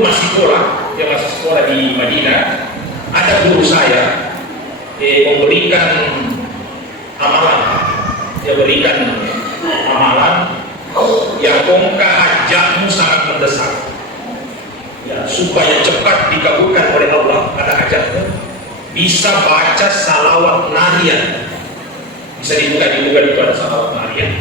dulu masih sekolah di Madinah, ada guru saya memberikan amalan. Dia berikan amalan yang kongka hajatmu sangat mendesak, ya, supaya cepat dikabulkan oleh Allah ada hajatmu, bisa baca salawat narian. Bisa dibuka itu ada salawat narian,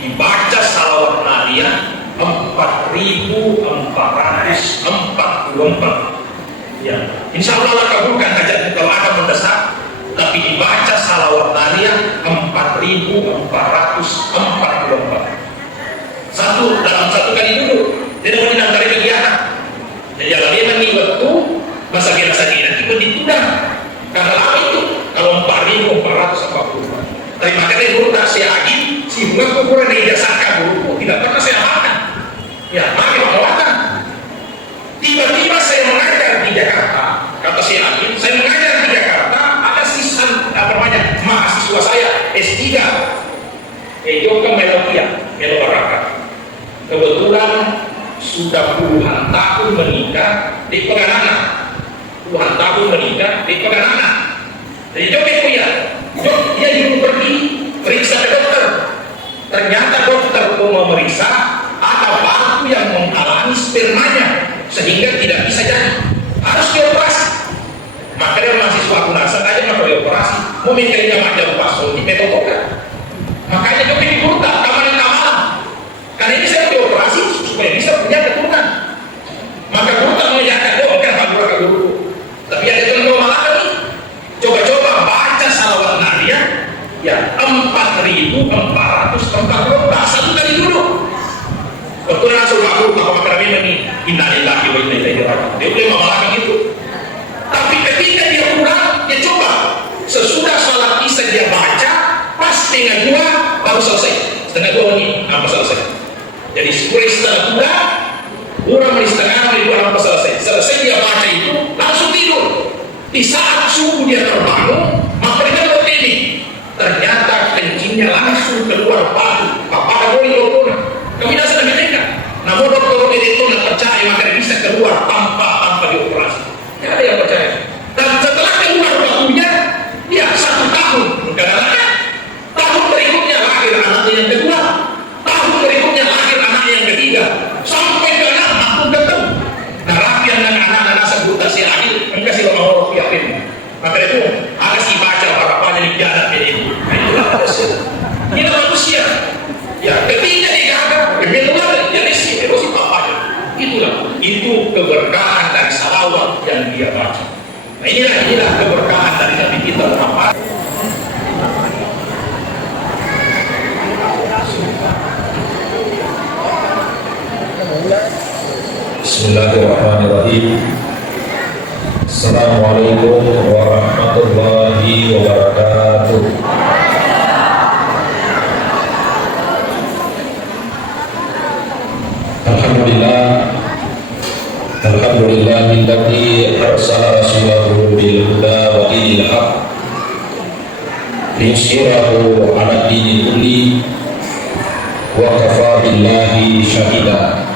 dibaca salawat narian 4.444, ya, insya Allah Allah kabulkan hajatmu kalau ada mendesak. Tapi dibaca salawat narian 4.444 dalam satu kali duduk. Dia mau dinantari kegiatan. Jadi kalau dia nanti waktu masa biasa dia nanti ditudang karena lama itu kalau 4.444. Tapi makanya guru tak saya lagi si bunga kurang dari jasa guru tidak pernah saya makan. Ya, makin mengawatan. Tiba-tiba saya mengajar di Jakarta. Kata si Agin, saya mengajar di Jakarta. Ada sisa mahasiswa saya S3 Jogja Melobaraka. Kebetulan sudah puluhan tahun menikah di Peganana. Jadi Jogja kuliah. Dia dulu pergi periksa ke dokter. Ternyata dokter mau memeriksa ada batu yang menghalangi spermanya sehingga tidak bisa jadi, harus dioperasi. Maka dia mahasiswa kunasa aja maka dioperasi. Mau mikirnya macam pasol di metodokan. Makanya Jokowi dikurta kamaran kamalan. Karena ini saya dioperasi supaya bisa punya keturunan. Maka kurta menyayangi doa kan hamba guru. Tapi ada yang doa malah nih. Coba-coba baca salawat nariah ya 4.444 satu kali duduk. Waktu langsung aku maka kami ini innalillahi wa inna ilaihi raji'un. Dia boleh mengalahkan itu. Tapi ketika dia pulang, dia coba sesudah sholat isya dia baca pas setengah 2 baru selesai. Setengah 2 ini apa selesai. Jadi setengah 2 kurang dari setengah 2 apa selesai dia baca itu langsung tidur. Di saat subuh dia terbangun maka dia mau ini ternyata kencingnya langsung keluar batu. Apa boleh dokter kami dah sedang mendengar namun dokter itu tidak percaya maka dia bisa keluar tanpa dioperasi. Tidak ada yang percaya. Dan setelah keluar batunya dia 1 tahun kadang-kadang tahun berikutnya lahir anaknya yang kedua, tahun berikutnya lahir anaknya yang ketiga, sampai ke anak aku ketemu. Nah rapian dan anak-anak sebut si Adil enggak sih mau yakin. Maka itu ada si baca harapannya di jalan ini. Itulah ini manusia. Ya ketika dikatakan kebetulan jadi si papanya. Itu keberkahan dari salawat yang dia baca. Nah inilah keberkahan dari Nabi kita Muhammad. Bismillahirrahmanirrahim. Assalamualaikum warahmatullahi wabarakatuh. Alhamdulillahilladzi arsala rasulahu bil huda wa dinil haq liyuzhirahu 'ala dini kulli wa kafa billahi syahida.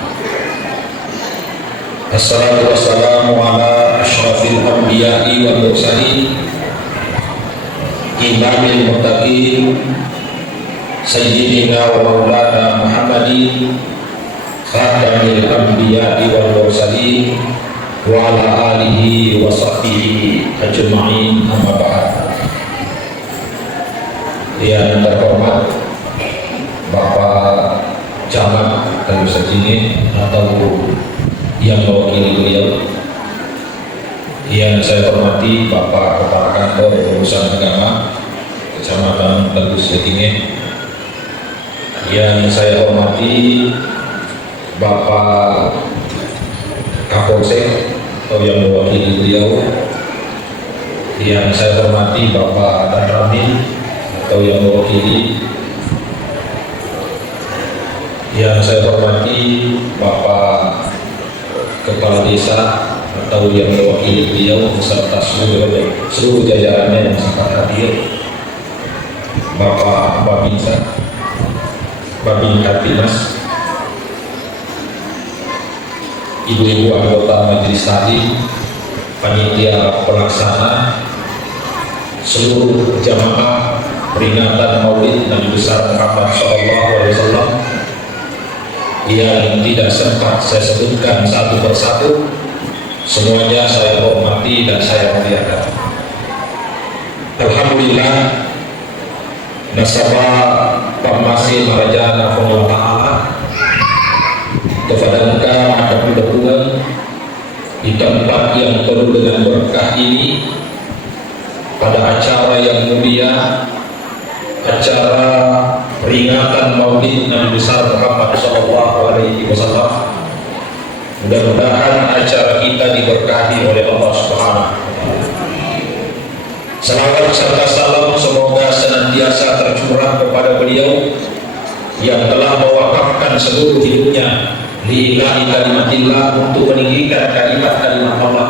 Assalatu wassalamu ala asyrafil anbiya'i wal mursalin imamil muttaqin sayyidina wa maulana Muhammadin khatamil anbiya'i wal mursalin wa ala alihi wa sahbihi ajma'in, amma ba'd. Yang terhormat Bapak Camat Tenggara Sejini atau yang mewakili beliau, yang saya hormati Bapak Kepala Kantor Urusan Agama Kecamatan Teguh Setinggi, yang saya hormati Bapak Kapolsek atau yang mewakili beliau, yang saya hormati Bapak Danramil atau yang mewakili, yang saya hormati Bapak Kepala Desa atau yang mewakili beliau beserta seluruh jajarannya yang sangat hadir, Bapak Babinsa, Babin Katimas, ibu-ibu anggota majelis taklim, panitia pelaksana, seluruh jamaah peringatan Maulid Nabi besar Muhammad SAW yang tidak sempat saya sebutkan satu persatu, semuanya saya hormati dan saya muliakan. Alhamdulillah, nasabah Pamasi Marajana Allah Ta'ala kepada engkau ada dukungan di tempat yang penuh dengan berkah ini, pada acara yang mulia, acara peringatan Maulid Nabi besar Muhammad SAW. Mudah-mudahan acara kita diberkahi oleh Allah Subhanahu. Salawat serta salam semoga senantiasa tercurah kepada beliau yang telah mewakafkan seluruh hidupnya lillahi kalimatillah, untuk meninggikan kalimat-kalimat Allah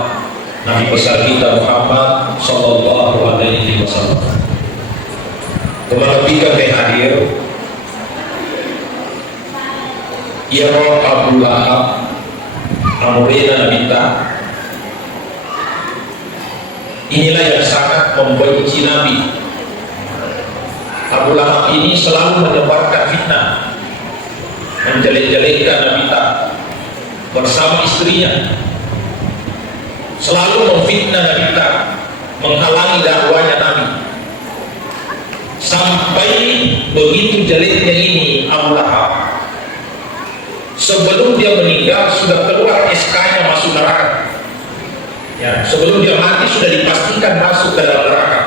Nabi besar kita Muhammad sallallahu alaihi wasallam. Kembali kami hadir ya Abu Lahab amurina nabita, inilah yang sangat membenci Nabi. Abu Lahab ini selalu menyebarkan fitnah, menjelek-jelekkan Nabi bersama istrinya, selalu memfitnah Nabi, menghalangi dakwahnya Nabi. Sampai begitu jeleknya ini Abu Lahab, sebelum dia meninggal sudah keluar SK-nya masuk neraka. Ya, sebelum dia mati sudah dipastikan masuk ke dalam neraka.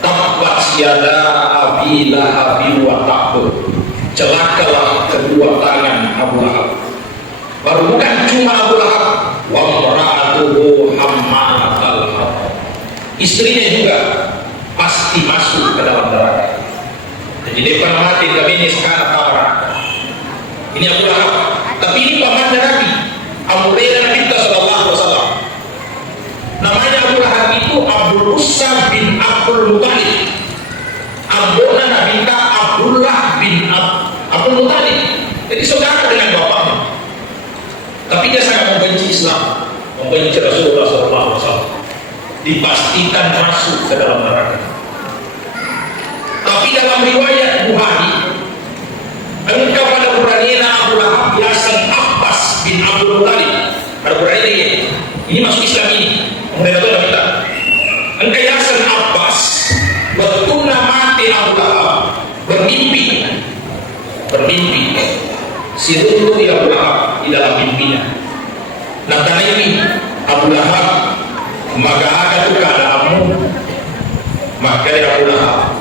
Tabbat yada abi lahabin wa tabur, celakalah kedua tangan Abu Lahab. Baru bukan cuma Abu Lahab, wa mar'atuhu hammalatal hatab, istrinya juga pasti masuk ke dalam neraka. Jadi depan mati kami ini sekarang kamar. Ini Abu Lahab, tapi ini pamannya Nabi, amurina Nabi sallallahu alaihi wasallam. Namanya Abu Lahab itu Abdul Uzza bin Abdul Muttalib. Abdullah Nabi Abdullah bin Abdul Muttalib. Jadi saudara dengan bapaknya. Tapi dia sangat membenci Islam, membenci Rasulullah SAW. Dipastikan masuk ke dalam neraka. Tapi dalam riwayat Bukhari, engkau pada Quranina Abu Lahab Yasan Abbas bin Abdul Muttalib. Pada Quran ini masuk Islam ini. Kemudian itu kita, engkau Yasan Abbas, betul mati Abu Lahab, bermimpi. Situ di Abu Lahab di dalam mimpinya. Nah karena ini Abu Lahab, maka ada tuh keadaanmu, maka dari Abu Lahab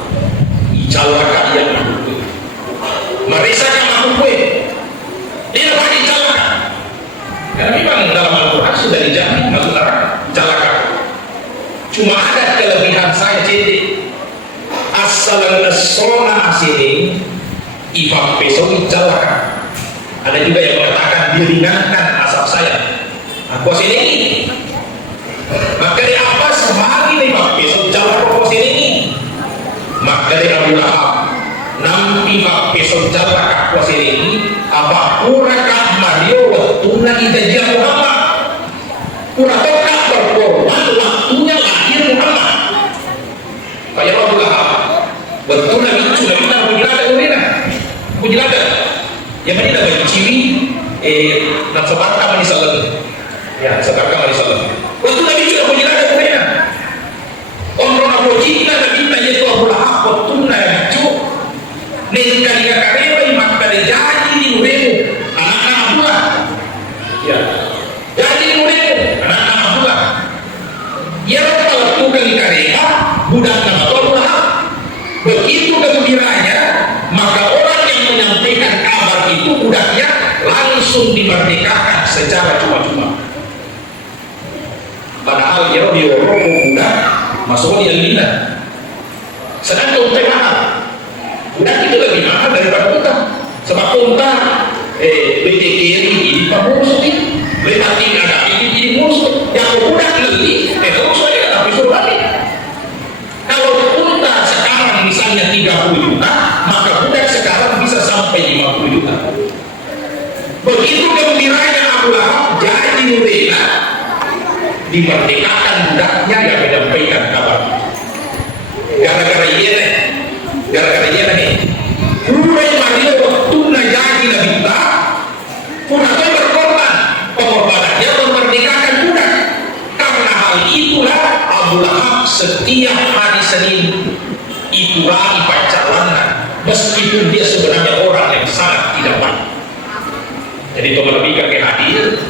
icalaka yang mampu, merisanya mampu, dia dapat icalaka. Karena memang dalam Al-Quran sudah dijamin masuk neraka, icalaka. Cuma ada kelebihan saya cetek, asal nasrona asini, ifak peso icalaka. Ada juga yang mengatakan diringankan asap saya. Aku sini, maka dari apa semakin ifak peso icalaka aku sini. Maka dari Abu Lahab nampi ifak peso icalaka aku sini. Apa kurakah Mario waktunya ijazah Muhammad, kurakah berkorban waktunya lahir Muhammad. Kayak Abu Lahab betul Nabi sudah bilang Bujilada yang mana bagi ciri nak sebarkan mani salat, ya sebarkan mani salat. Betul Nabi sudah Bujilada kemudian orang Abu Jina Nabi tanya itu Abu Lahab betul Nabi cu nikah kareba imak dari jadi di nuremu anak-anak Abu Lahab, ya jadi di nuremu anak-anak Abu Lahab. Ya kalau tukang kareba budak nama Abu Lahab, begitu gembiranya maka orang yang menyampaikan kabar itu budaknya langsung dimerdekakan secara cuma-cuma. Padahal dia diorong budak masuk di Alina. Sedangkan unta mahal. Budak itu lebih mahal daripada unta. Sebab unta BTKRI ini pemurus ini, berarti ada ini murus. Yang budak lebih terus saja tapi suruh balik. Kalau unta sekarang misalnya 30 juta, maka budak sekarang bisa sampai 50 juta. Begitu gembiranya Abu Lahab jadi dimerdekakan budaknya yang menyampaikan kabar. Gara-gara iya nih Rumai Mario waktu jadi Nabi ta Punatnya berkorban. Pengorbanannya memerdekakan budak. Karena hal itulah Abu Lahab setiap hari Senin itu lagi pacaran, meskipun dia sebenarnya orang yang sangat tidak baik. Jadi kalau lebih ke hadir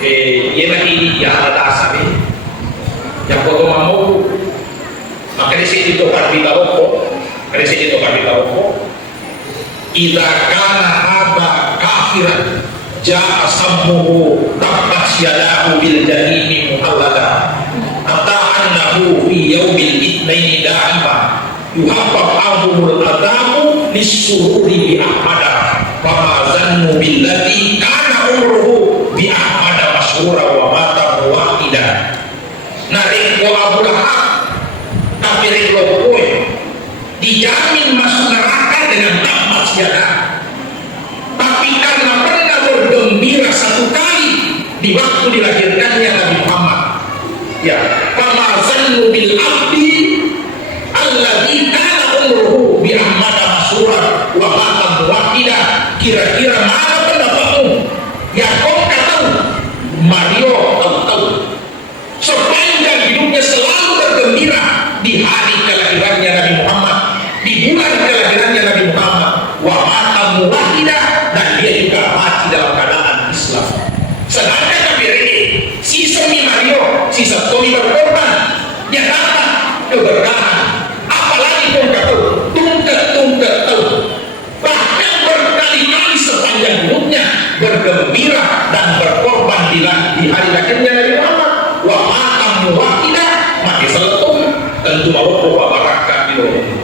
ini ya ada dasar yang kalau mau maka di sini itu karbita rokok idza kana haba kafiran ja'a sammuhu tabas yadahu bil jahimi muhallada hatta annahu fi yaumil itsnaini da'ima yuhaffaf ahumul adamu lisururi bi ahmada wa ma zannu billadhi kana umruhu bi ahmada masyhura wa mata wahida. Narik wa Abu Lahab kafirin lokoy dijamin masuk neraka dengan tamat sejarah. Tapi karena pernah bergembira satu kali di waktu dilahirkannya Nabi Muhammad, ya, famazannu bil abdi alladzi kana umruhu bi ahmada masyhura wa mata wahida. Kira-kira mana pendapatmu? Ya kau tahu, Mario tahu. Sepanjang hidupnya selalu bergembira di hari kelahirannya Nabi Muhammad, di bulan kelahirannya Nabi Muhammad, wa mata muwahidah, dan dia juga mati dalam keadaan Islam. Sedangkan kafir ini si semi Mario, si semi berkorban, dia dapat keberkahan. Apalagi tungkat tahu, bahkan berkali-kali sepanjang hidupnya bergembira dan berkorban di hari lahirnya Nabi Muhammad. Wa mata muwahidah, mati seletum, tentu Maroko barakah di dunia.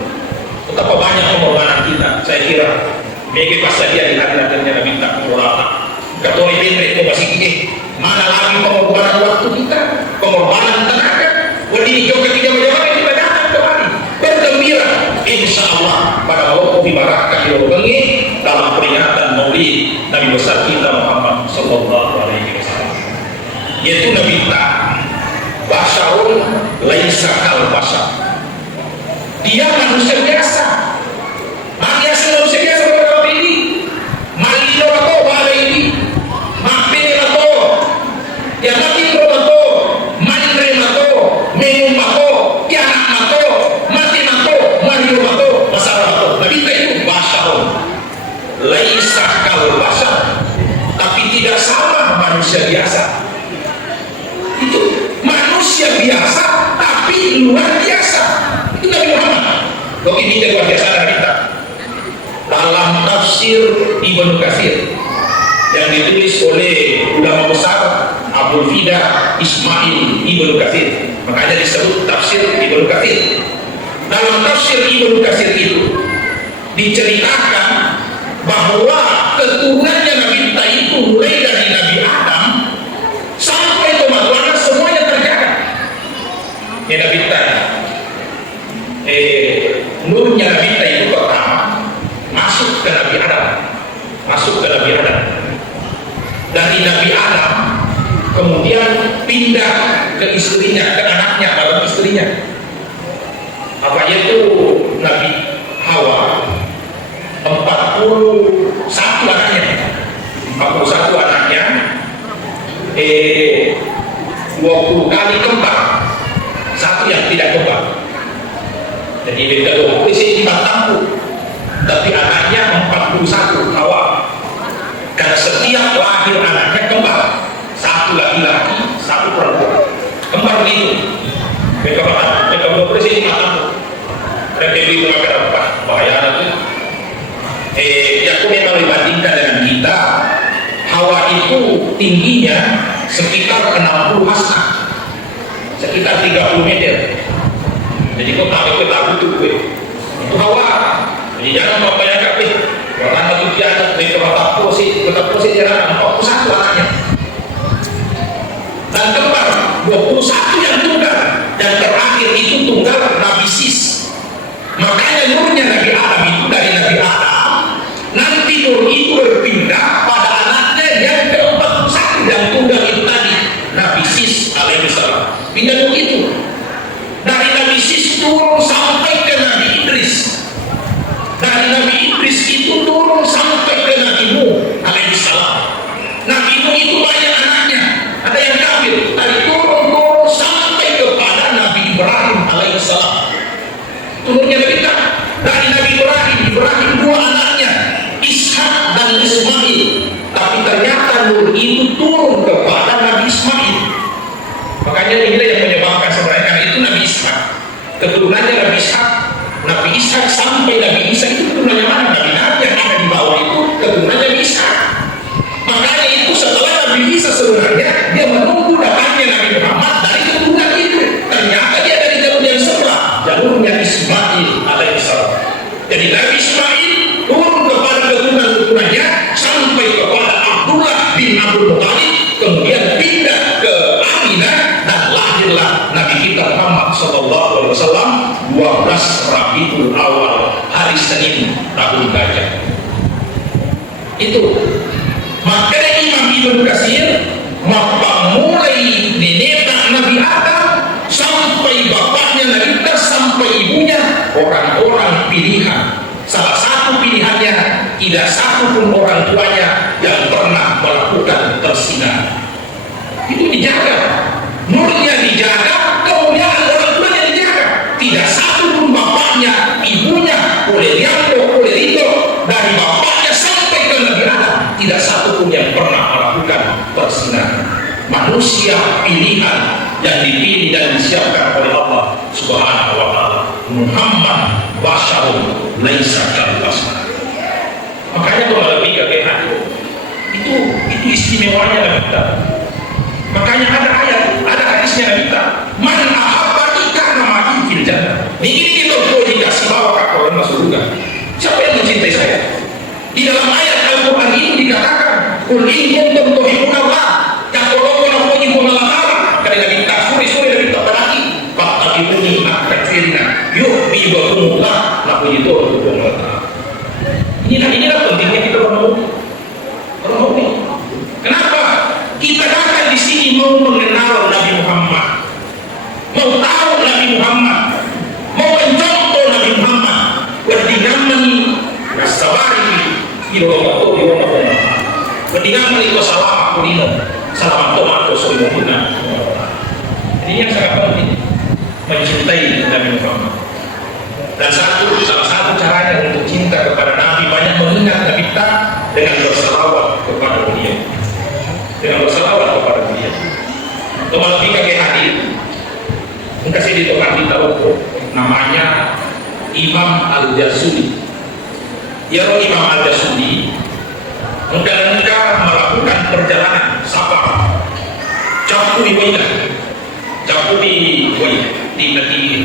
Betapa banyak pengorbanan kita, saya kira bagi pas dia di hari lahirnya Nabi tak murah. Ketua itu masih gini, mana lagi pengorbanan waktu kita, pengorbanan tenaga. Berdiri jauh ketiga menjawab yang dibadakan kembali bergembira, insya Allah pada Maroko barakah di dunia dalam peringatan Maulid Nabi besar kita Muhammad Sallallahu Alaihi Wasallam. Yaitu Nabi ta Basyarun laisa kal basyar. Dia manusia biasa. Manusia biasa pada ini. Malino atau pada ini. Mapin atau ya makin atau mandre atau minum atau tianak atau mati atau Mario atau masalah atau. Nabi itu Basyarun laisa kal basyar. Tapi tidak sama manusia biasa. Itu manusia biasa tapi luar biasa. Itu Nabi Muhammad. Kok ini luar biasa dari kita. Dalam tafsir Ibnu Katsir yang ditulis oleh ulama besar Abdul Fida Ismail Ibnu Katsir, makanya disebut tafsir Ibnu Katsir. Dalam tafsir Ibnu Katsir itu diceritakan bahwa keturunannya Nabi itu mulai dari Nabi Adam sampai Tuhan semuanya terjaga. Ya Nabi nurnya Nabi itu pertama masuk ke Nabi Adam. Dari Nabi Adam kemudian pindah ke istrinya, ke anaknya, dalam istrinya. Apa itu Nabi Hawa 41 anaknya 20 kali kembar, satu yang tidak kembar. Jadi beda 20 sini 40, tapi anaknya 41 Hawa. Karena setiap lahir anaknya kembar, satu laki-laki, satu perempuan. Kembar begitu. Beda 20 sini 40. Dan begitu maka dapat bahaya itu. Yang memang dibandingkan dengan kita, Hawa itu tingginya sekitar 60 hasta, sekitar 30 meter. Jadi kau tahu itu Hawa. Jadi jangan membayangkan karena itu dia mereka tetap posisi jarak 41 anaknya. Dan kembar 21 yang tunggal, dan terakhir itu tunggal Nabi Sis. Makanya nurnya Nabi Adam itu dari Nabi Adam, nanti nur itu berpindah pada anaknya yang ke-41 yang tunggal itu tadi, Nabi Sis 12 Rabiul Awal, hari Senin tahun gajah. Itu makanya Imam Ibnu Katsir mulai nenek Nabi Adam sampai bapaknya Nabi Isa sampai ibunya orang-orang pilihan. Salah satu pilihannya, tidak satu pun orang tuanya yang pernah melakukan persinan. Itu dijaga, nurnya dijaga, kemuliaan orang tuanya dijaga. Tidak satu pun bapaknya, ibunya, oleh Rianto, oleh Rito, dari bapaknya sampai ke Nabi Adam, tidak satu pun yang pernah melakukan persinan. Manusia pilihan yang dipilih dan disiapkan oleh Allah Subhanahu wa Ta'ala. Muhammad basyarun laisa kalbasar. Makanya kalau lebih kekehan itu istimewanya Nabi kita. Makanya ada ayat, ada hadisnya Nabi kita. Man ahabbani kana ma'i fil jannah. Ini kita dikasih bawa ke orang masuk surga. Siapa yang mencintai saya? Di dalam ayat Al-Quran ini dikatakan, "Qul in kuntum tuhibbunallah." Inilah pentingnya kita bermohon. Kenapa? Kita datang di sini mau mengenal Nabi Muhammad, mau tahu Nabi Muhammad, mau mencontoh Nabi Muhammad. Berdinamani kasabari di romato di romato. Berdinamani ko salam aku dino, salam tomat ko semuanya. Ini yang sangat penting, mencintai Nabi Muhammad. Dan salah satu caranya untuk cinta kepada Nabi, banyak mengingat Nabi kita dengan berselawat kepada beliau. Dengan berselawat kepada beliau. Teman kita ke hadir, kasih di tempat kita namanya Imam Al-Jasuli. Ya, Imam Al-Jasuli mudah-mudah melakukan perjalanan safar. Cakupi di negeri.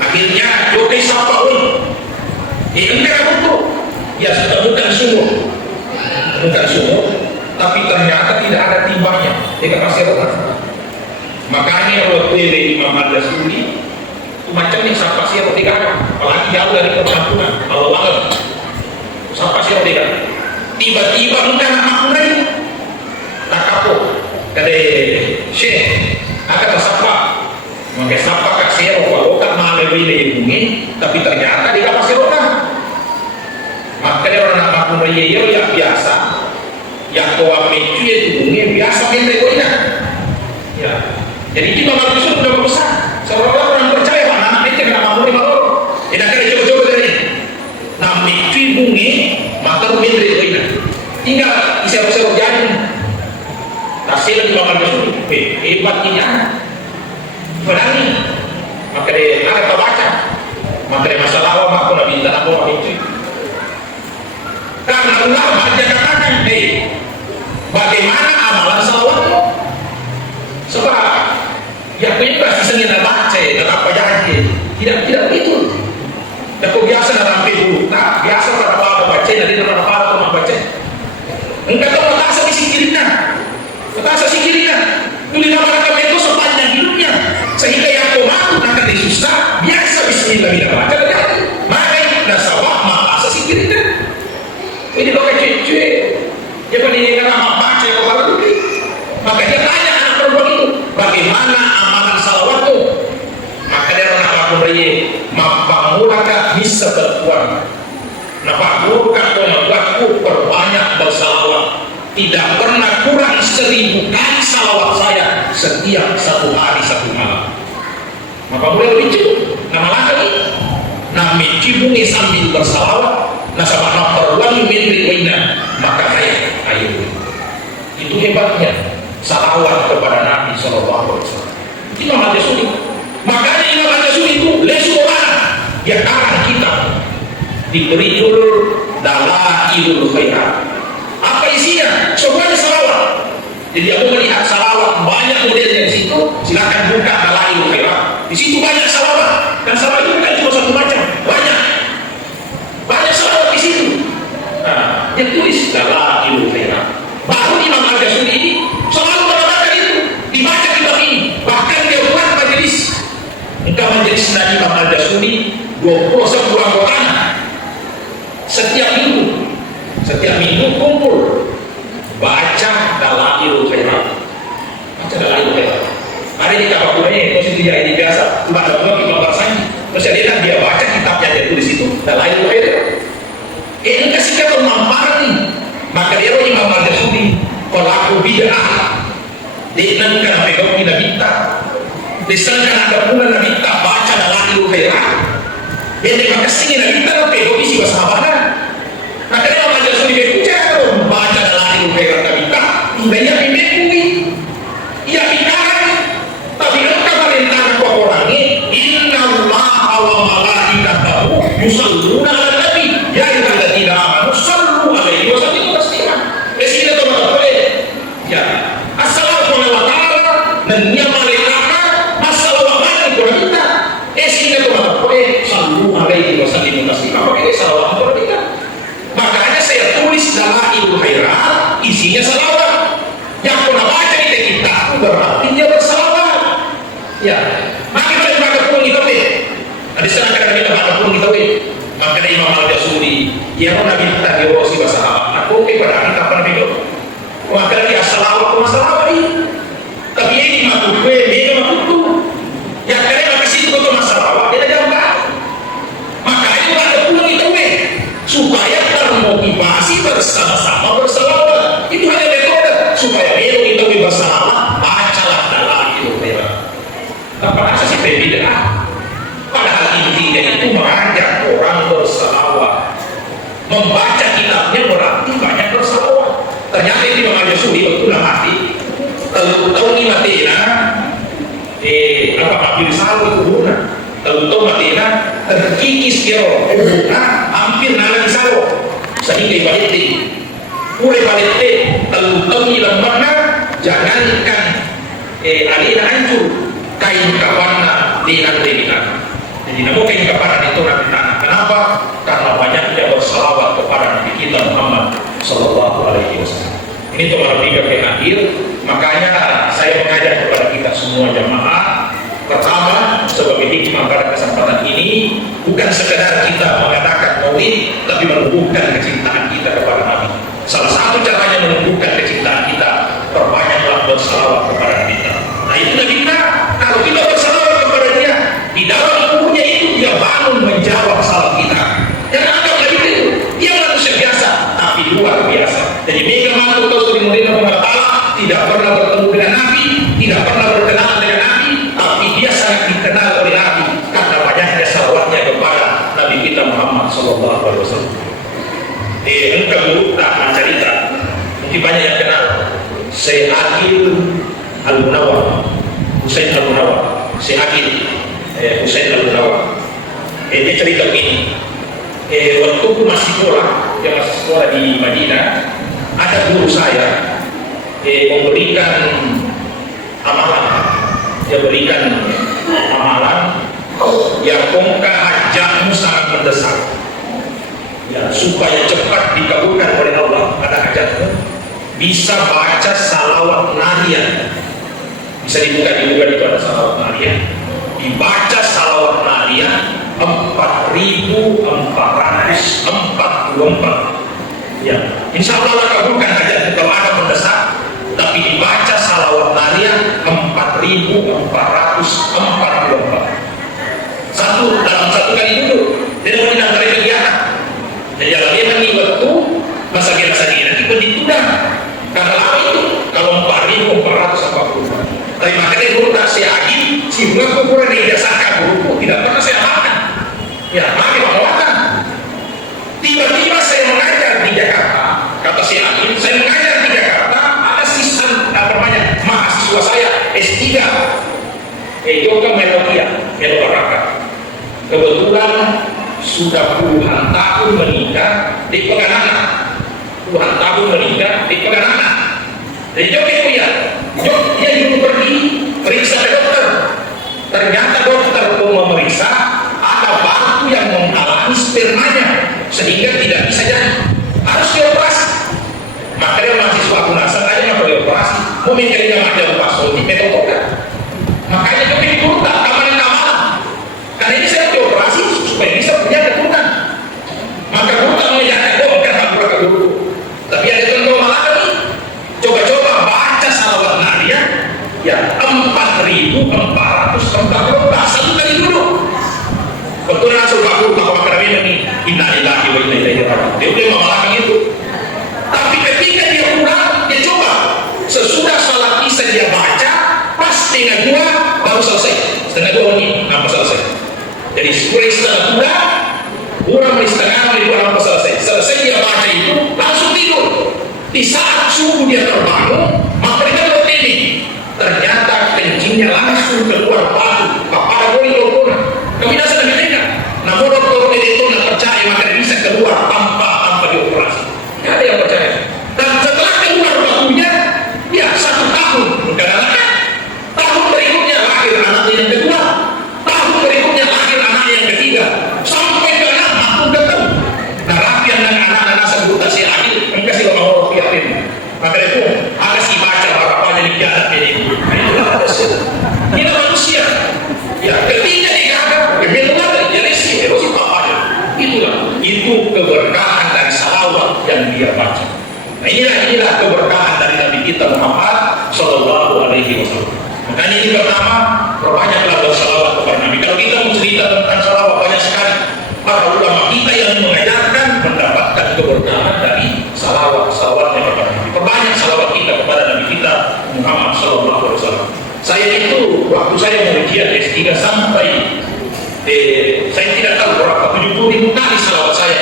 Akhirnya jokai sapaun enggak betul ya, sudah bukan sumur, tapi ternyata tidak ada timbanya di kapal orang. Makanya waktu Imam Al-Jasuli macam ni sapa siapa tiga, apalagi jauh dari perkampungan, kalau banget sapa siapa tiga, tiba-tiba mudah anak mulai tak kapok kade syekh akan tersapa. Maka sapa kasih kalau tak malah lebih tapi ternyata di kapal serokan. Maka dia orang nak makan raya yang biasa, yang tua mecu itu bunyi biasa mentekonya. Ya, jadi kita makan sudah sudah besar. Seolah-olah orang percaya bahwa anak mecu kena makan raya malu. Tidak ada coba-coba dari. Nah mecu bunyi maka mentekonya. Tinggal isap-isap jadi. Hasil di makan sudah hebatnya. Berani, maka dia ada baca, maka dia masalah apa aku nak minta apa itu. Karena ulama dia katakan, bagaimana amalan salawatmu? Sebab yang punya pasti sengit baca, dan apa jadi? Tidak begitu. Dan kau biasa dalam dulu, tak biasa pada apa baca, nanti dalam apa baca. Engkau tahu tak sesikirnya, tulis nama mereka itu sepanjang hidupnya. Sehingga yang kau mahu akan disusah biasa bismillah tidak baca lagi. Maka nasawah maka sesikirnya. Ini pakai cuci. Dia pendidikan apa baca yang kau lalu. Maka dia tanya anak perempuan itu, bagaimana amalan salawatmu? Maka dia orang apa beri mampamulaka bisa berkuat. Napakmulaka kau membuatku perbanyak bersalawat. Tidak pernah kurang 1000 kali salawat saya setiap satu hari satu malam. Maka boleh lucu nama lagi nami cibungi sambil bersalawat nasabah perwali menteri wina maka ayo itu hebatnya salawat kepada Nabi Sallallahu Alaihi Wasallam. Imam Al-Jasuli, makanya Imam Al-Jasuli itu lesuara dia karang kita diberi judul Dalailul Khairat. Apa isinya? Semuanya salawat. Jadi aku melihat salawat banyak modelnya di situ. Silakan buka Dalailul Khairat. Di situ banyak salawat. Dan salawat itu bukan cuma satu macam, banyak salawat di situ. Nah, dia tulis Dalailul Khairat. Baru Imam Al-Jasuli ini selalu mengatakan itu dibaca kitab ini. Bahkan dia buat majelis. Engkau majelis Imam Al-Jasuli 20 sebuah anggotanya setiap minggu kumpul baca Dalailul Khairat. Hari ini kapal kuliah posisi dia ini biasa baca dulu kita bahasanya terus dia baca kitabnya dia tulis itu Dalailul Khairat. Ini kasih kita manfaat nih. Maka dia Imam Al-Ghazali kalau aku bid'ah dengan kana pegang kita minta disangkan ada pula nabi tak baca Dalailul Khairat. Jadi maka sini nabi tak pegang isi bahasa maka dia Imam Al-Ghazali berbicara baca Dalailul Khairat nabi tak banyak pembekui ia bicara tapi engkau merintahkan kepada orangnya inna allaha wa malaikatahu yusalluna ala nabi ya ayyuhalladzina amanu sallu alaihi wa sallimu taslima. Sini tu boleh ya assalamualaikum wa ta'ala dan dia malaikatnya assalamualaikum kepada kita. Sini tu boleh sallu alaihi wa sallimu taslima. Ini salawat kepada kita. Makanya saya tulis Dalailul Khairat isinya salawat. Yang pernah baca kita berarti dia bersalawat. Ya, maka kita baca pun kita ada sana kita baca pun kita maka Imam Al-Ghazali yang Nabi kita dirosi bahasa aku kepada kita apa itu maka dia salawat masalah ini tapi ini makhluk dia makhluk yang kalian kasih itu masalah dia jangan maka itu ada pun itu supaya termotivasi bersama-sama bersalawat. Itu hanya metode supaya kita bersalawat bacalah Dalailul Khairat. Apa asal sih beda? Padahal intinya itu mengajak orang bersalawat. Membaca kitabnya berarti banyak bersalawat. Ternyata itu Imam Al-Ghazali betul hati. Tahu ni matina apa hampir salah itu guna. Tahu matina terkikis kiro hampir nalan salah. Sehingga ibadah mulai balik tahu lemahnya jangankan alina hancur kain kapanna di nanti jadi nama kain kapanan itu nanti kenapa? Karena banyaknya bersalawat kepada Nabi kita Muhammad Sallallahu Alaihi Wasallam. Ini teman tiga yang akhir. Makanya saya mengajak kepada kita semua jamaah pertama sebagai hikmah pada kesempatan ini bukan sekedar kita mengatakan maulid tapi menumbuhkan kecintaan kita kepada Nabi. Salah satu caranya menumbuhkan kecintaan kita perbanyaklah bersalawat kepada Nabi kita. Nah itu Nabi kita kalau kita bersalawat kepada dia di dalam tubuhnya itu dia bangun menjawab salam kita. Jangan anggap Nabi itu dia manusia biasa tapi luar biasa. Jadi mega mantu kau sering melihat Allah tidak pernah bertemu dengan Nabi, tidak pernah berkenalan dengan Nabi, tapi dia sangat dikenal oleh Nabi karena banyaknya salawatnya kepada Nabi kita Muhammad Sallallahu Alaihi Wasallam. Engkau dulu tak mencerita, mungkin banyak yang kenal Syekh Aqil Al-Munawwar, Husain Al-Munawwar, Syekh Aqil Husain Al-Munawwar. Dia cerita begini, waktu aku masih sekolah di Madinah, ada guru saya memberikan amalan, dia berikan amalan yang kongkah hajatmu sangat mendesak ya, supaya cepat dikabulkan oleh Allah ada hajatmu bisa baca salawat nariyah, bisa dibuka di pada salawat nariyah, dibaca salawat nariyah 4.444 ya, insya Allah kabulkan hajatmu kalau ada mendesak. Tapi dibaca salawat nariyah 4.444 dalam satu kali duduk. Dia mau dinantari kegiatan. Dan jalan dia lagi waktu masa kira nanti ditunda. Karena lama itu kalau 4.440. Tapi makanya guru tak saya agi, si bunga kurang diijazahkan guruku tidak pernah saya makan. Ya, makin makan. Tiba-tiba saya mengajar di Jakarta. Kata si Agi, saya mengajar di Jakarta. Ada sisa mahasiswa saya S3 Yoga Melobaraka. Kebetulan sudah puluhan tahun menikah di Peganana. Jadi dia dulu pergi periksa ke dokter. Ternyata dokter pun memeriksa ada batu yang menghalangi spermanya sehingga tidak bisa jadi, harus dioperasi. Maka dia mahasiswa Unasa aja nggak boleh operasi. Mungkin dia ada pasal di metode. Makanya dia pilih kurta kamaran. Karena ini saya dioperasi supaya Ya, 4.414 satu kali dulu. Betul Rasul aku bahwa kami ini innalillahi wa inna ilaihi raji'un. Dia boleh memalakkan itu. Tapi ketika dia pulang, dia coba. Sesudah salat isya dia baca, pas setengah 2 baru selesai. Setengah 2 menit, nampak selesai. Jadi setengah 2, kurang dari setengah 2 nampak selesai. Selesai dia baca itu, langsung tidur. Di saat subuh dia terbangun, maka dia bertini. Ternyata kencingnya langsung keluar batu. Kepada boleh dokter. Kami dah sedang mendengar. Namun dokter itu tidak percaya maka bisa keluar tanpa dioperasi. Tidak ada yang percaya. Dan setelah keluar batunya, ya 1 tahun. Karena tahun berikutnya lahir anaknya yang kedua. Tahun berikutnya lahir anaknya yang ketiga. Sampai ke 6 tahun ketemu. Nah, rapian dengan anak-anak sebut kasih akhir. Enggak sih kalau mau piapin. Maka itu ada si baca bapaknya di jalan ini. Tidak manusia. Ya, ketika dikatakan kebetulan jadi si erosi bapaknya. Itulah, itu keberkahan dari salawat yang dia baca. Nah, inilah keberkahan dari Nabi kita Muhammad Sallallahu Alaihi Wasallam. Makanya ini pertama, perbanyaklah bersalawat kepada Nabi. Kalau kita mau cerita tentang salawat banyak sekali. Para ulama kita yang mengajarkan mendapatkan keberkahan dari salawatnya kepada Nabi. Perbanyak salawat kita kepada Nabi kita Muhammad Sallallahu Alaihi Wasallam. Saya itu waktu saya mau ujian S3 sampai saya tidak tahu berapa 70.000 kali salawat saya.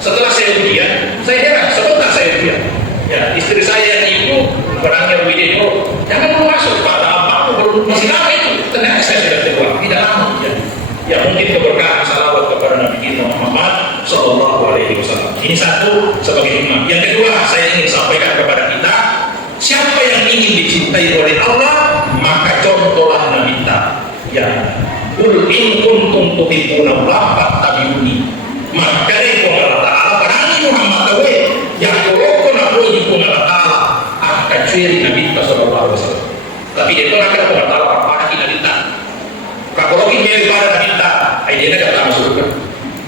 Setelah saya ujian, saya heran sebentar saya ujian. Ya, istri saya yang itu orangnya video, jangan mau masuk pada apa masih lama itu. Ternyata saya sudah keluar, tidak lama. Ya mungkin keberkahan salawat kepada Nabi kita Muhammad Sallallahu Alaihi Wasallam. Ini satu sebagai hikmah. Yang kedua saya ingin sampaikan kepada kita, siapa yang ingin dicintai oleh Allah, maka contohlah Nabi kita. Ya, Qul in kuntum tuhibbuna fattabi'uni. Maka itu Allah Taala berani Muhammad tawe yang korokon aku itu Allah Taala akan ciri Nabi kita Sallallahu Alaihi Wasallam. Tapi itu akan Allah Taala pada kita kita. Kalau kita pada kita, dia tidak akan masuk surga.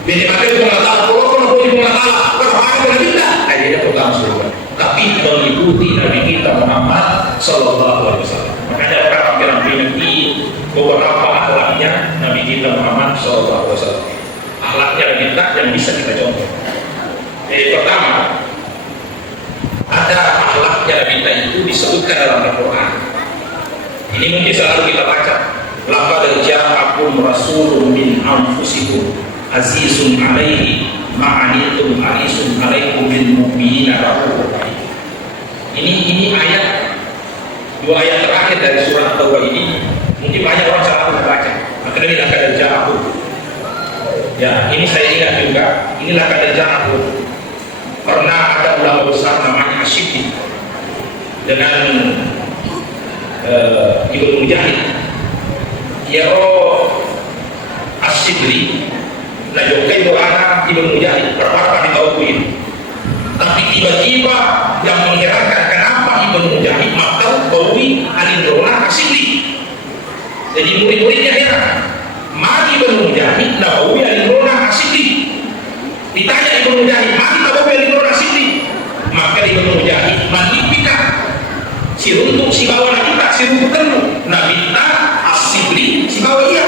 Bila maka itu Allah Taala korokon aku itu Allah Taala pada kita, dia tidak akan masuk surga. Tapi mengikuti Nabi kita Muhammad Sallallahu Alaihi Wasallam. Makanya orang hampir nanti beberapa akhlaknya Nabi kita Muhammad Sallallahu Alaihi Wasallam. Akhlaknya Nabi kita yang bisa kita contoh. Pertama, ada akhlaknya Nabi kita itu disebutkan dalam Al-Quran. Ini mungkin selalu kita baca. Laqad ja'akum rasulun min anfusikum azizun 'alaihi ma'anitum harisun 'alaikum bil mu'minina raufur rahim. Ini ayat, 2 ayat terakhir dari surat Taubah ini mungkin banyak orang salah membaca. Maka ini laqad ja'akum. Ya, ini saya ingat juga. Ini laqad ja'akum. Pernah ada ulama besar namanya Asyiddi dengan Ibnu Mujahid. Asyiddi na jokai doana Ibnu Mujahid berapa di tahu ini. Tapi tiba-tiba yang mengherankan kenapa Ibnu Mujahid tahu bawi alindrona Asyiddi. Jadi murid-muridnya heran. Mati Ibnu Mujahid na bawi alindrona Asyiddi. Ditanya Ibnu Mujahid, mati bawi alindrona Asyiddi. Maka Ibnu Mujahid menipikkan si runtuk si bawa kita si runtuk tenu Nabi ta Asyiddi si bawa dia.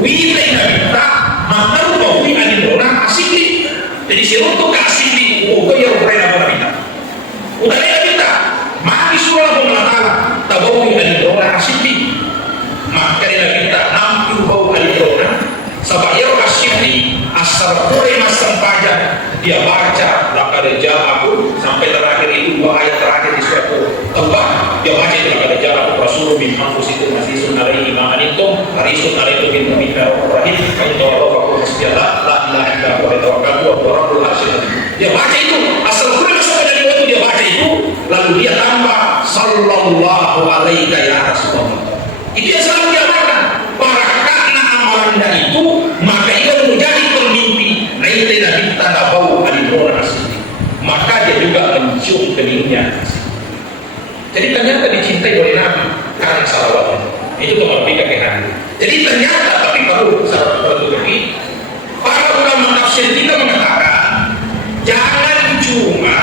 Wita Nabi ta maka bawi alindrona Asyiddi. Jadi si runtuk Asyiddi uga yang pernah Nabi ta. Udah Nabi ta mati surah Allah tabawi alindrona Asyiddi. Maka Nabi ta nampi bawa alindrona sabaya Asyiddi asal kore masam pajak dia baca laqad ja'akum sampai terakhir itu 2 ayat terakhir di surat Taubah. Dia baca laqad ja'akum rasulun min anfusikum azizun 'alaihi ma anittum harisun 'alaikum bil mu'minina raufur rahim fa in tawallaw fasbilah la ilaha illa huwa tawakkaltu wa rabbul arsyil azim. Dia baca itu asal kore masam dari waktu dia baca itu lalu dia tambah sallallahu alaihi ya Rasulullah. Itu yang selalu dia amalkan. Para karena amalannya itu maka ia menjadi pemimpi. Nah itu Nabi tanda bau alindrona Asyiddi. Maka dia juga mencium keningnya. Jadi ternyata dicintai oleh Nabi karena salawatnya. Itu kemerdekaan ke hati. Jadi ternyata tapi perlu satu lagi. Para ulama tafsir kita mengatakan jangan cuma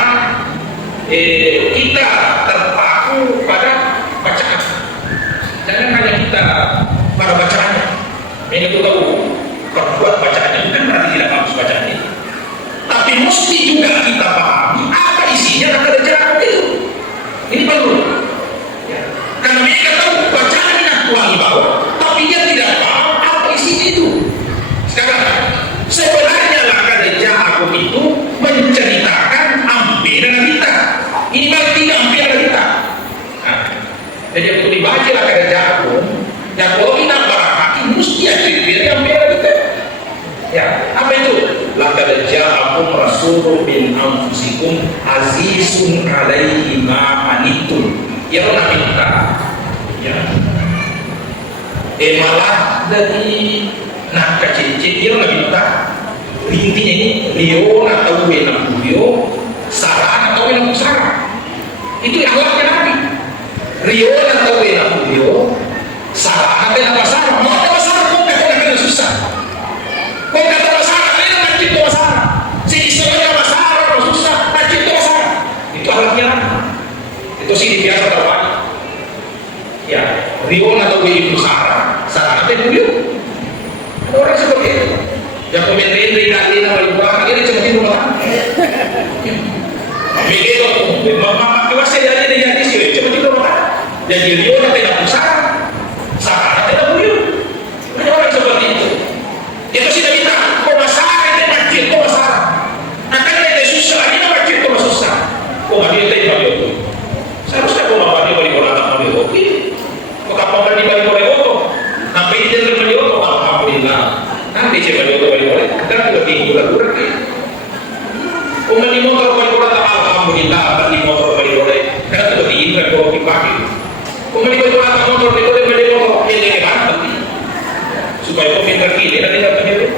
kita terpaku pada bacaan. yang itu tahu kalau buat bacaannya bukan berarti tidak bagus bacaannya, tapi mesti juga kita pahami apa isinya kata Ja'far itu. Ini perlu ya. Karena mereka tahu bacaan ini aktual bawah, tapi dia tidak paham apa isinya itu. Sekarang sebenarnya kata Ja'far itu menceritakan Ampir dan Abita. Ini malah tidak Ampir dan Abita. Nah, jadi waktu dibaca kata Ja'far, ya kalau kita berhati mesti ada diri Ampir dan Abita. Ya, apa itu? Laqad ja'akum rasulun min anfusikum azizun 'alaihi ma anittum. Ya Allah kita. Ya. Malah dari nak kecil-kecil dia Allah kita. Intinya ini Rio atau Wenam Rio, Sarah atau Wenam Sarah. Itu yang Allah Nabi. Rio atau Wenam Rio, Sarah atau Wenam Sarah. Mau apa Sarah kok kena susah. Kau kata masalah, ini nak cipta masalah. Si istilahnya masalah, kalau susah, nak cipta masalah. Itu alatnya apa? Itu sih biasa terlalu. Ya, Rion atau Ibu Sarah, Sarah itu dulu. Ada orang seperti itu. Yang komentar nanti nama ibu orang ini seperti itu lah. Begitu, mama kewas saya jadi sih, seperti itu lah. Jadi Rion atau Ibu Sarah, Sarah itu dulu. Ada orang seperti itu. Itu sudah minta, kau masalah itu macam kau masalah. Akan ada susah, ini macam kau susah. Kau ambil tadi bagi itu. Seharusnya kau mampu bagi orang tak ambil itu. Kau kapal bagi bagi itu. Sampai ini dia bagi itu, alhamdulillah. Nanti saya bagi itu. Kita sudah tinggal kurang. Kau bagi motor bagi orang tak alhamdulillah. Bagi motor bagi orang. Kita sudah tinggal kau pagi. Kau bagi orang tak motor bagi motor. Ini kan supaya komentar ini dan tidak begitu.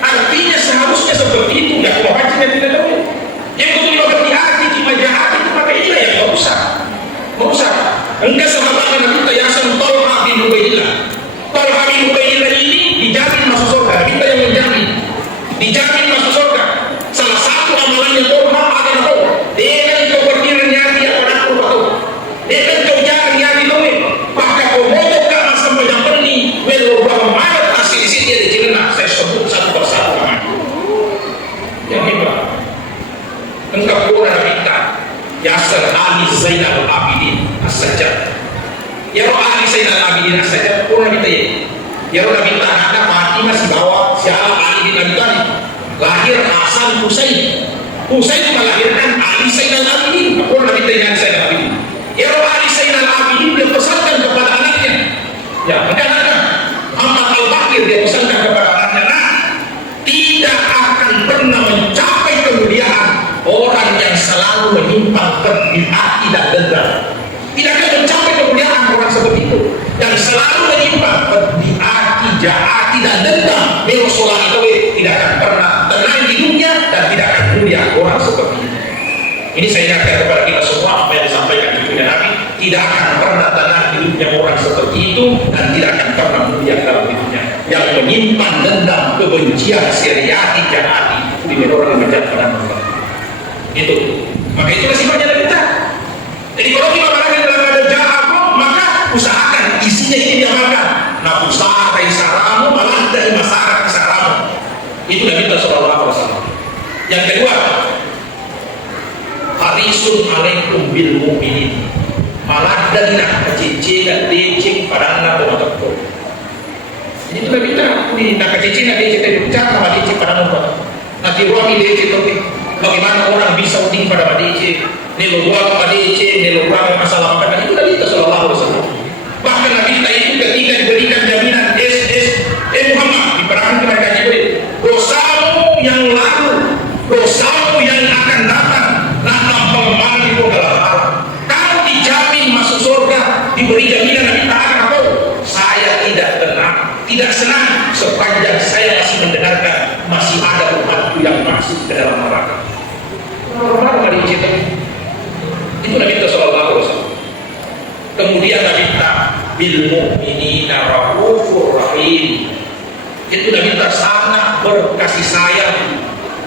Artinya seharusnya seperti itu, ya kalau hajatnya tidak tahu. Yang betul berarti hati, kimajah hati itu maka inilah yang tak usah. Enggak sahabatnya Nabi Tayasan Talha bin Ubaidillah. Talha bin Ubaidillah ini dijamin masuk surga. Kita yang menjamin, dijamin masuk surga. Salah satu amalannya Talha adalah dengan kau berdiri nyati apa nak tahu. Dengan kau jangan nyati tahu. Bahkan kau motor kan sampai yang ini. Well, berapa malam asli di sini ada cerita saya sebut satu persatu nama. Yang kedua, engkau orang kita Yasir Ali Zainal Abidin As-Sajjad. Ya roh Ali Zainal Abidin As-Sajjad orang kita ya. Ya roh Nabi Tahan Fatimah si bawa siapa Ali bin Abi Thalib. Lahir Hasan Husain. Husain melahirkan Ali Zainal Abidin. Orang Nabi Tahan Zainal Abidin. Ya roh Ali Zainal Abidin dia pesankan kepada anaknya. Ya, anak-anak Ahmad Al-Bakir dia pesankan kepada anaknya, nah, tidak akan pernah mencapai kemuliaan orang yang selalu menyimpang bid'ah tidak dendam. Tidak akan mencapai kemuliaan orang seperti itu yang selalu menyimpang bid'ah tidak dendam. Rasulullah itu tidak akan pernah tenang hidupnya dan tidak akan mulia orang seperti itu. Ini saya ingatkan kepada kita semua apa yang disampaikan di Nabi, tidak akan pernah tenang hidupnya orang seperti itu dan tidak akan pernah mulia dalam hidupnya yang menyimpan dendam, kebencian, seriati, jahati di orang yang menjadikan orang itu. Maka itulah sifatnya dari kita. Jadi kalau kita berada dalam keadaan jahat, maka usahakan isinya ini diamalkan. Nah, usaha dari saramu malah dari masyarakat saramu. Itu Nabi Sallallahu Alaihi Wasallam. Yang kedua, harisun alaikum bil mu'minin. Malah dari nak kecil dan decing pada anak dan anak itu. Jadi itu Nabi ini nak kecil dan decing tadi bicara sama decing pada anak. Nanti ruangi decing tapi bagaimana orang bisa uting pada decing, nelo ruang pada decing, nelo ruang masalah makan itu Nabi Sallallahu Alaihi Wasallam. Bahkan Nabi itu ketika diberikan jaminan Muhammad diperangkan kepada Jibril, dosamu yang lalu, dosamu yang akan datang, pengembangan itu adalah haram. Kalau dijamin masuk surga, diberi jaminan Nabi Ta'ala apa? Saya tidak tenang, tidak senang sepanjang saya masih mendengarkan masih ada umatku yang masuk ke dalam neraka. Orang-orang dari cerita itu Nabi Sallallahu Alaihi Wasallam. Kemudian Nabi Ta'ala bil mu'minina raufur rahim. Itu Nabi Ta'ala sangat berkasih sayang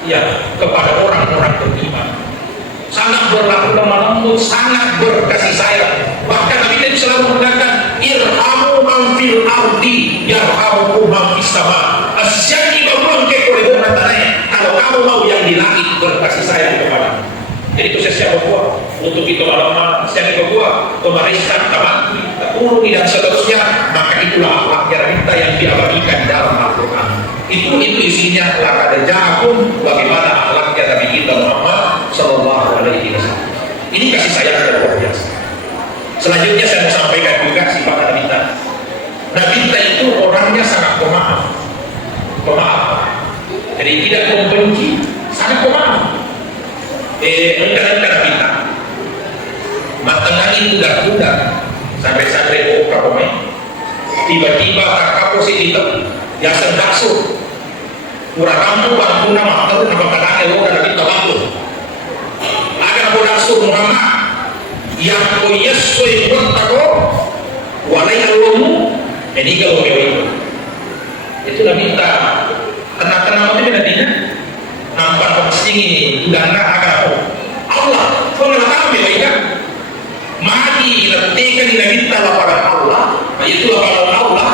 ya kepada orang-orang beriman. Sangat berlaku lemah lembut, sangat berkasih sayang. Bahkan Nabi itu selalu mengatakan irhamu man fil ardi bahwa untuk itu ulama siapa bahwa pemerintah tamat turun dan seterusnya, maka itulah akhlaknya kita yang diabadikan dalam Al-Quran. Itu isinya laqad ja'akum, bagaimana akhlaknya Nabi kita Muhammad sallallahu alaihi wasallam. Ini kasih sayang yang luar biasa. Selanjutnya saya mau sampaikan juga sifat Nabi kita. Nabi kita itu orangnya sangat pemaaf. Jadi tidak membenci, sangat pemaaf. Engkau kita matengani budak-budak sampai berapa main tiba-tiba tak kapos itu ya sendaksu kurang mampu bangku nama kadangnya lo kada kita waktu agar bodaksu Muhammad yang koyes soy kontako walai alomu ini kalau itu itulah minta tenang-tenang itu nantinya nampak pemasingi udangnya agar Allah pengetahuan mereka mati letakkan kita laporan Allah, itu laporan Allah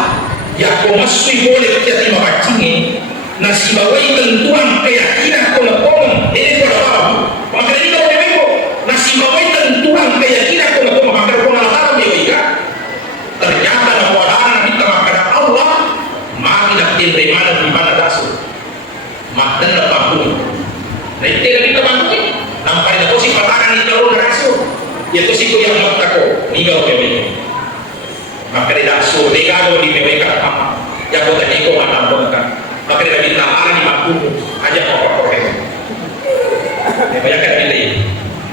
yang kau masih boleh jadi memancingnya nasi bawai tentuan keyakinan kau lakukan ini kau tahu maka ini kau bego nasi bawai tentuan keyakinan kau lakukan maka kau lakukan mereka ternyata laporan kita makan Allah mati dapat beriman di mana dasar maka dan bangun nah itu yang kita bangun nampaknya kau si patahan itu lalu rasul yaitu siku yang mengatakan ninggal memilih maka tidak suruh ninggal di mereka apa yang kau tadi kau akan mengatakan maka tidak minta ala di mampu aja kau korek banyak kan kita ini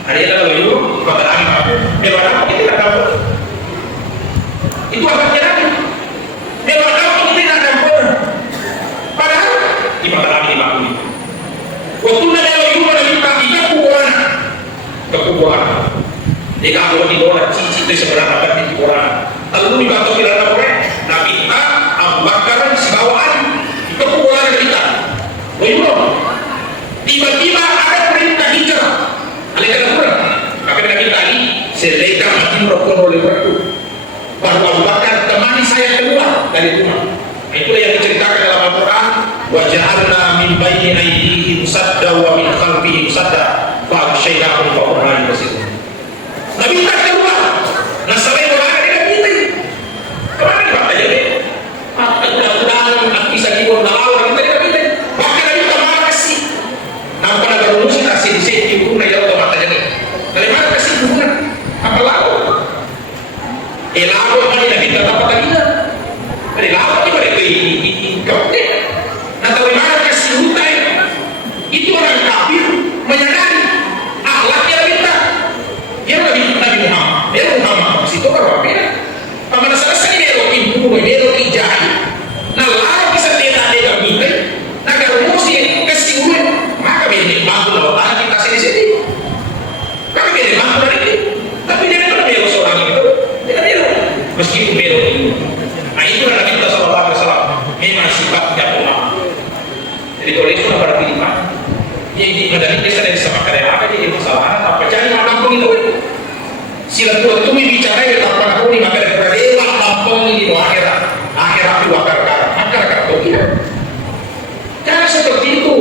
ada yang lalu itu kata lagi mampu memang kita tidak tahu itu akan jadi memang kita tidak tahu padahal di mata lagi di mampu waktu nanti lalu itu ada minta tiga kekuburan jika aku di bawah cici itu sebenarnya dapat di bawah lalu dibantu kita boleh Nabi kita Abu Bakar sebawaan itu kuburan kita belum tiba-tiba ada perintah hijrah oleh kerana maka Nabi tadi seleka makin rokok oleh waktu baru Abu Bakar temani saya keluar dari rumah itulah yang diceritakan dalam Al-Quran wa ja'alna min baini aydihim sadda wa min khalfihim sadda fa aghshaynahum fa hum la yubsirun. Nabi tak keluar. Nasabay wala ka nila kita. Kemana di bata jadi? Mudah-mudahan bisa kibon na awal kita nila kita. Bakit Nabi tak makasih? Nampak na garulusin na sinisip yung na ilaw mata jadi. Dari mana kasih hubungan? Apa lalu? Lalu man Nabi tak dapat kanina. Dari lalu di mereka ikawin. Nah dari mana kasih hutay? Itu orang kafir menyadari akhlaknya Nabi tak. Dia Nabi Muhammad, dia Muhammad situ kan berbeda. Pada selesai dia ibu, dia ijai. Nah lalu bisa dia kami, nah kalau mesti kasih uang, maka dia mampu lawan kita sini. Kami dia mampu dari ini, tapi dia kan belo seorang itu, dia kan belo, meskipun belo itu. Nah itu adalah kita sallallahu alaihi wasallam memang sifatnya pemaaf. Jadi kalau itu pada pilihan, dia di madani desa dari sama karya apa dia masalah apa jadi mampu itu. Sila tua itu bicara ya tanpa aku ni maka ada dewa lampung ini akhirat dua perkara maka tidak jangan seperti itu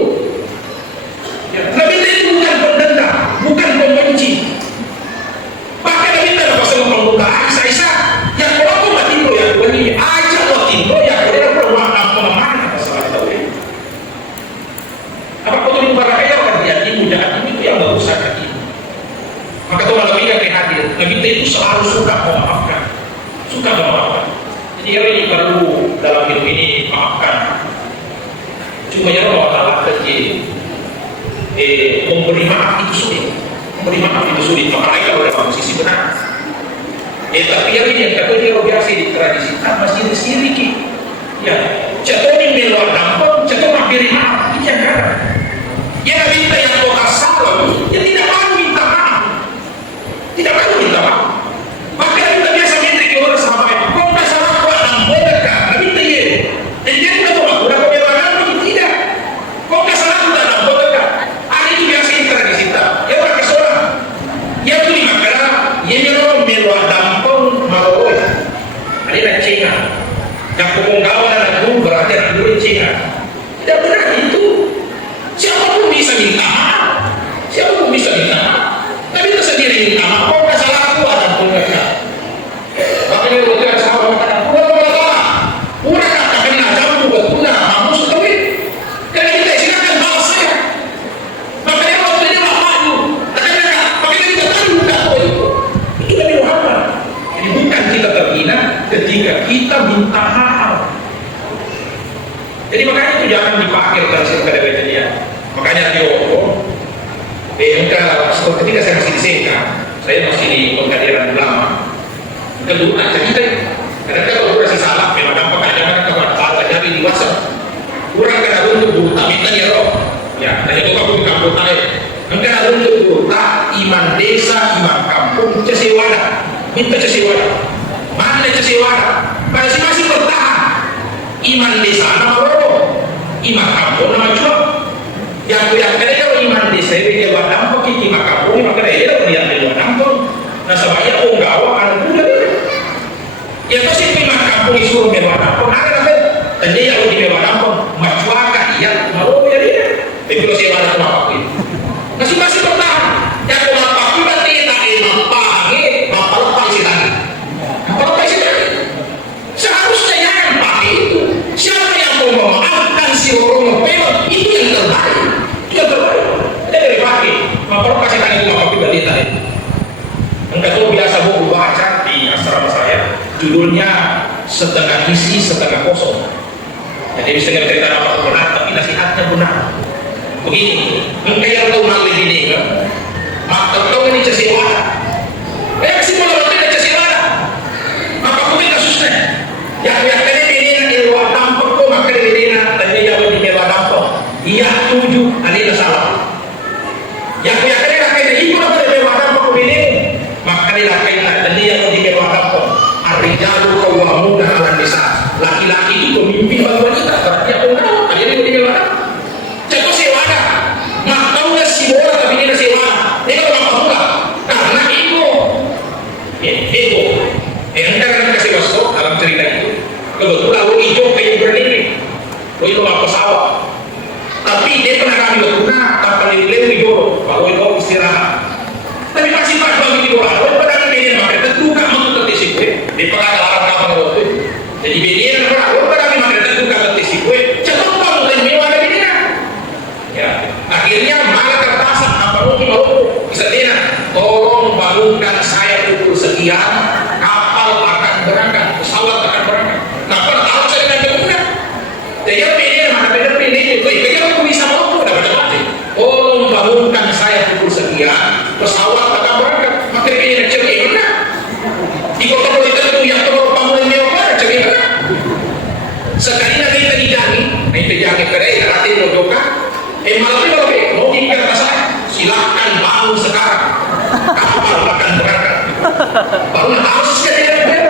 Nabi itu bukan pendendam bukan pembenci bahkan Nabi tidak pasal membuka Aisyah yang kalau tu mati itu yang ini aja waktu itu yang dia perlu apa masalah itu apa kau tu lupa kaya kan dia itu yang bagus sangat ini maka tu malam ini kami hadir Nabi itu selalu suka memaafkan jadi ini perlu dalam hidup ini maafkan cuma ya Allah Ta'ala kecil memberi maaf itu sulit maka mereka boleh dalam sisi benar tapi yang ini yang kata dia biasa di tradisi masih di siriki ya jatuhnya meluar dampang jatuh beri maaf ini yang kata dia minta yang kau salah dia tidak malu minta maaf maka kita biasa minta ke orang sampai kau tak salah kau nak mereka tapi dia dan dia tidak tahu udah kau belajar tidak kau tak salah kau nak mereka ada itu biasa di tradisi kita ya orang kesolah ya tu di makara ya nyerong meluar dampang malu ada yang Cina yang pemungkawan dan guru berarti yang guru Cina tidak benar itu siapapun bisa minta maaf tapi kita terhina ketika kita minta mahal. Jadi makanya itu jangan dipakai dalam keadaan dia. Makanya dia ketika saya masih di SEKA, saya masih di pengkaderan ulama. Kedua, cerita kadang kalau kurang salah, memang dampak aja kan kawan salah jadi di WhatsApp. Kurang kada untuk buta minta ya roh. Ya, tanya kok aku kampung tanya. Engkau ada untuk buta iman desa, iman kampung, cesewada, minta cesewada. Mana cesewada? Pada si masih bertahan. Iman desa nama roh, iman kampung nama jual. Yang kalau iman desa itu dia buat dampak iman kampung, maka dia yang buat dampak. Nah sebabnya gawa ada juga dia. Ya pasti iman kampung disuruh buat dampak. Ada apa? Dan dia yang di buat dampak, macuaka iya mau ya dia. Tapi kalau saya ada apa itu? Masih bertahan. Yang kenapa kita tidak memahami apa isi tadi? Apa isi tadi? Seharusnya yang pakai itu. Siapa yang mau memaafkan si orang memang itu yang terbaik. Itu yang terbaik. Tidak dipakai. Apa isi tadi itu apa kita tadi? Enggak tahu biasa buku baca di asrama saya. Judulnya setengah isi setengah kosong. Jadi bisa cerita apa benar tapi nasihatnya benar. Begini, engkau yang tahu malu ini kan? Maka tahu ini cesewada. Si malu ini cesewada. Maka mungkin kasusnya. Yang ini di luar dampak kok maka di tanya jawab di luar dampak. Iya tujuh, ada salah. Yang ini ikut apa di luar dampak kok ini? Maka tanya jawab di luar dampak. Ar-rijalu qawwamuna 'alan nisa. Laki-laki itu pemimpin bagi wanita. Berarti apa? Ada yang di luar dampak. Contoh sewada, mak tahu nggak si bola tapi dia sewada, dia kalau nggak tahu nggak, karena ego, Anda kan kasih masuk dalam cerita itu, kebetulan lo hijau kayak berdiri, lo itu nggak pesawat, tapi dia pernah kami guna kapal itu hijau, kalau itu istirahat, tapi masih pas bagi di bola, lo pada kebenian makanya tentu nggak mau tertisip, di pernah larang kapal itu, jadi benian lo pada kebenian tentu nggak tertisip, cepat bangun dan mewah. Ya, akhirnya malah terpasang apa mungkin bisa tidak tolong bangunkan saya pukul sekian kapal akan berangkat pesawat akan berangkat kapal harus saya dengan benar jadi mana beda itu jadi aku bisa mau dapat mati tolong bangunkan saya pukul sekian pesawat akan berangkat maka ini cek benar di kota politik itu yang perlu bangunan mewah cek benar sekali nanti terjadi kerja hati mojokan malam ini mau tinggal ke saya silahkan bangun sekarang kapal akan berangkat bangun harus jadi benar